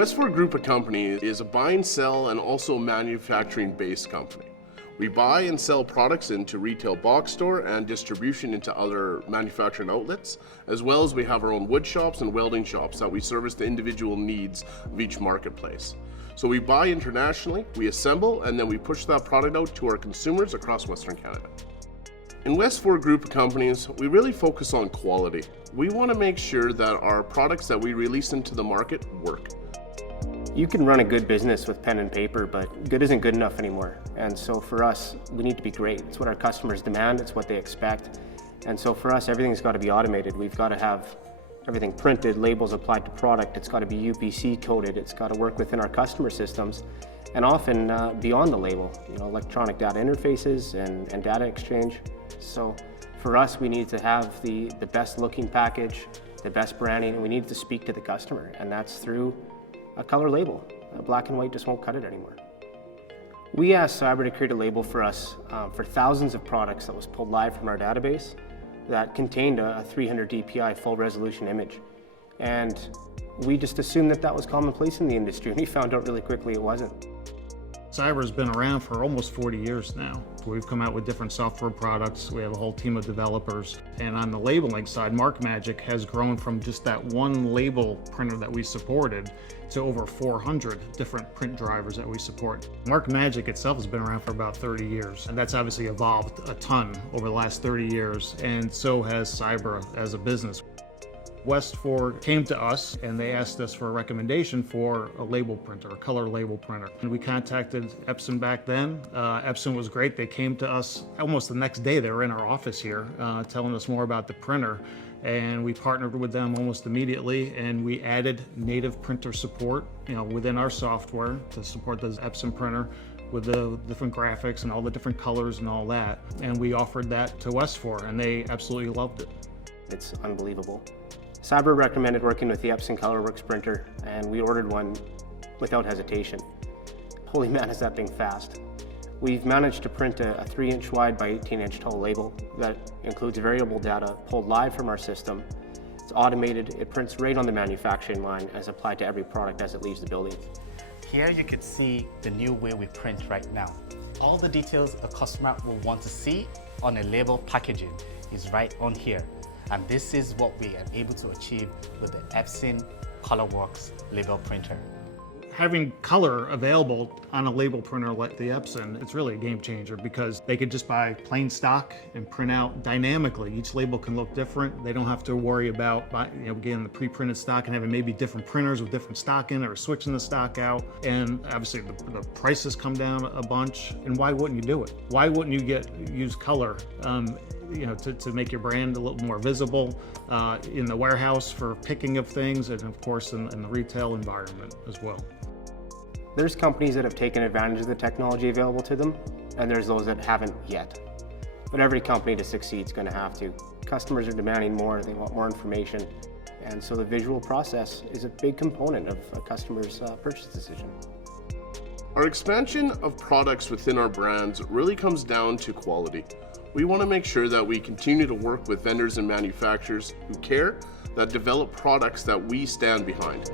Westford Group of Companies is a buy and sell and also manufacturing-based company. We buy and sell products into retail box store and distribution into other manufacturing outlets, as well as we have our own wood shops and welding shops that we service the individual needs of each marketplace. So we buy internationally, we assemble, and then we push that product out to our consumers across Western Canada. In Westford Group of Companies, we really focus on quality. We want to make sure that our products that we release into the market work. You can run a good business with pen and paper, but good isn't good enough anymore. And so for us, we need to be great. It's what our customers demand, it's what they expect. And so for us, everything's got to be automated. We've got to have everything printed, labels applied to product. It's got to be UPC coded. It's got to work within our customer systems, and often beyond the label, electronic data interfaces and data exchange. So for us, we need to have the best looking package, the best branding, and we need to speak to the customer, and that's through a color label. Black and white just won't cut it anymore. We asked Cyber to create a label for us for thousands of products that was pulled live from our database that contained a 300 dpi full resolution image. And we just assumed that was commonplace in the industry, and we found out really quickly it wasn't. Cyber's been around for almost 40 years now. We've come out with different software products. We have a whole team of developers. And on the labeling side, MarkMagic has grown from just that one label printer that we supported to over 400 different print drivers that we support. MarkMagic itself has been around for about 30 years, and that's obviously evolved a ton over the last 30 years, and so has Cyber as a business. Westford came to us and they asked us for a recommendation for a label printer, a color label printer. And we contacted Epson back then. Epson was great. They came to us almost the next day. They were in our office here telling us more about the printer. And we partnered with them almost immediately, and we added native printer support within our software to support the Epson printer with the different graphics and all the different colors and all that. And we offered that to Westford, and they absolutely loved it. It's unbelievable. Cyber recommended working with the Epson ColorWorks printer, and we ordered one without hesitation. Holy man, is that thing fast. We've managed to print a 3-inch wide by 18-inch tall label that includes variable data pulled live from our system. It's automated, it prints right on the manufacturing line as applied to every product as it leaves the building. Here you can see the new way we print right now. All the details a customer will want to see on a label packaging is right on here. And this is what we are able to achieve with the Epson ColorWorks label printer. Having color available on a label printer like the Epson, it's really a game changer because they could just buy plain stock and print out dynamically. Each label can look different. They don't have to worry about getting the pre-printed stock and having maybe different printers with different stock in it or switching the stock out. And obviously the prices come down a bunch. And why wouldn't you do it? Why wouldn't you use color? To make your brand a little more visible in the warehouse for picking of things, and of course in the retail environment as well. There's companies that have taken advantage of the technology available to them, and there's those that haven't yet. But every company to succeed is going to have to. Customers are demanding more, they want more information, and so the visual process is a big component of a customer's purchase decision. Our expansion of products within our brands really comes down to quality. We want to make sure that we continue to work with vendors and manufacturers who care, that develop products that we stand behind.